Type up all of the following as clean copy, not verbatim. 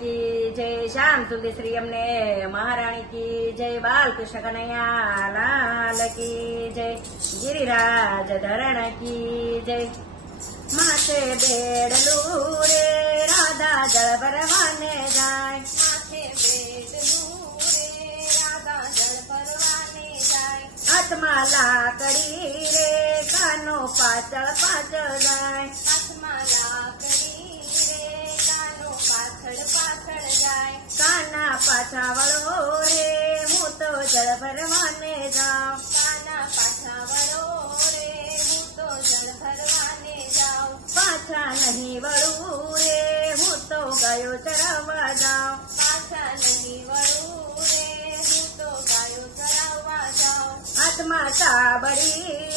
की जय। श्याम सुंदर श्री अमने महारानी की जय। बाल कृष्ण कन्हैया लाल की जय। गिरिराज धरण की जय। माथे बेड़लू रे राधा जल भरवाने जाए। माथे बेड़लू रे राधा जल भरवाने जाए। हाथमा लाकड़ी रे कानो पाचल पाचल जाए। हाथमा लाकड़ी रे कानो पाछड़ पाछड़ जाए। काना पाछा वळो रे हूँ तो जल भरवाने जाऊं। काना पाछा वळो रे हूँ तो जल भरवाने जाऊं। पाछा नहीं वळू रे हूँ तो गायो चरावा जाऊं। पाछा नहीं वळू रे हूँ तो गायो चरावा जाऊं। हाथमा साबड़ी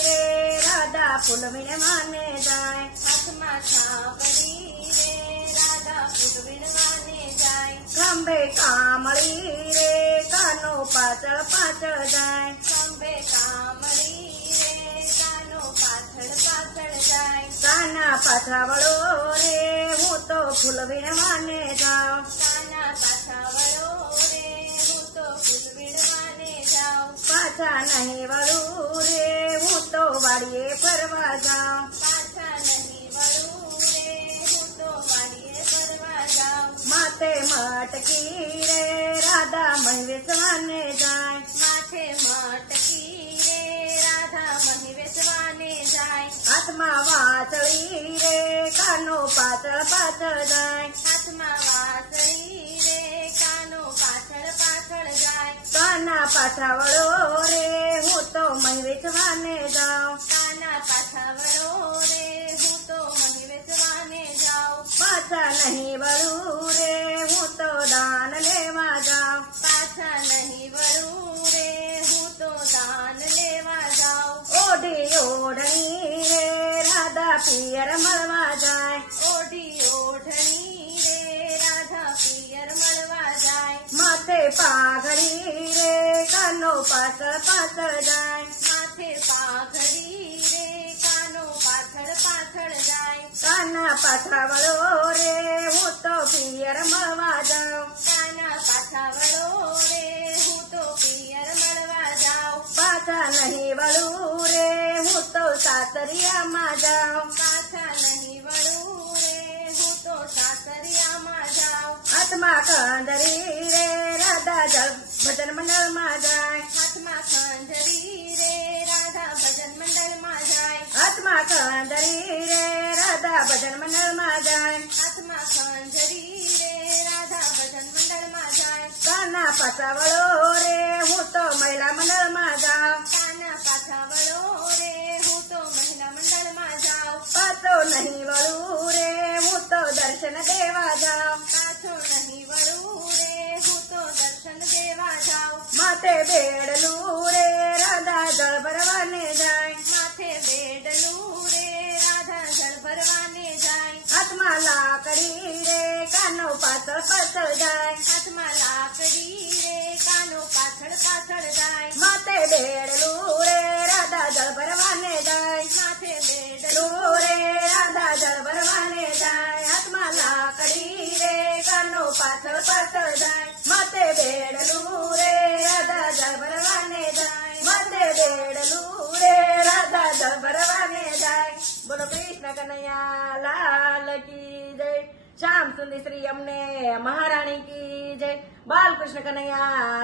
रे राधा फूल विनवाने जाए। हाथमा साबड़ी रे राधा फूल विनवाने जाए। खंबे कामड़ी रे कानो पाछळ पाछळ जाए। खंबे कामड़ी रे कानो पाछळ पाछळ जाए। काना पाछा वळो रे हूँ तो फूल विनवाने जाऊं। काना पाछा वळो रे हूँ तो फूल विनवाने जाऊं। पाछा नहीं वळू रे हूँ तो वाड़िये फरवा जाऊं। पाछा नहीं वळू रे हूँ तो वाड़िये फरवा जाऊं। माथे मटकी रे राधा मही वेचवाने जाए। माथे मटकी रे राधा मही वेचवाने जाए। हाथमा वासळी रे कानो पाछळ पाछळ जाए। हाथमा वासळी रे कानो पाछळ पाछळ जाए। काना पाछा वळो रे हूँ तो मही वेचवाने जाऊं। काना पाछा वळो रे हूँ तो मही वेचवाने जाऊं। पाछा नहीं वळू रे हूँ तो दान लेवा जाऊं। पाछा नहीं वळू रे हूँ तो दान लेवा जाऊं। ओढ़ी ओढ़नी रे राधा पियर मळवा जाए। ओढ़ी ओढ़नी रे राधा पियर मळवा जाए। माथे पाघड़ी रे कानो पाछळ पाछळ जाए। माथे पाघड़ी रे कानो पाछळ पाछळ जाए। काना पाछा वळो रे हूँ तो पियर मळवा जाऊं। काना पाछा वळो रे हूँ तो पियर मळवा जाऊं। पाछा नहीं वळू रे हूँ तो सासरिया मा जाऊं। पाछा नहीं वळू रे हूँ तो सासरिया मा जाऊं। हाथमा खंजरी रे राधा जल भजन मंडल मा जाए। हाथमा खंजरी रे राधा भजन मंडल मा जाए। हाथमा खंजरी रे राधा भजन मंडल मा जाए। हाथमा खंजरी रे राधा भजन मंडल मा जाए। काना पाछा वळो रे हूँ तो महिला मंडल मा जाऊं। काना पाछा वळो रे हूँ तो महिला मंडल मा जाऊं। पाछो नहीं वळू रे हूँ तो दर्शन देवा जाऊं। पाछो नहीं वळू रे हूँ तो दर्शन देवा जाऊं। माथे बेड़लू रे राधा जल भरवाने जाए। माथे बेड़लू रे राधा जल भरवाने जाए। हाथमा लाकड़ी रे कानो पाछळ पाछळ जाए। हाथमा लाकड़ी रे कानो पाछळ पाछळ जाए। माथे बेड़लू रे राधा जल भरवाने जाए। माथे बेड़लू रे राधा जल भरवाने जाए। हाथमा लाकड़ी रे कानो पाछळ पाछळ जाए। माथे बेड़लू रे राधा जल भरवाने जाए। माथे बेड़लू रे राधा जल भरवाने जाए। बोलो कृष्ण कन्हैया लाल की जय। श्याम सुंदर श्री अमने महारानी की जय। बाल कृष्ण कन्हैया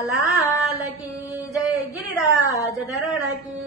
लाल की जय। गिरिराज धरण की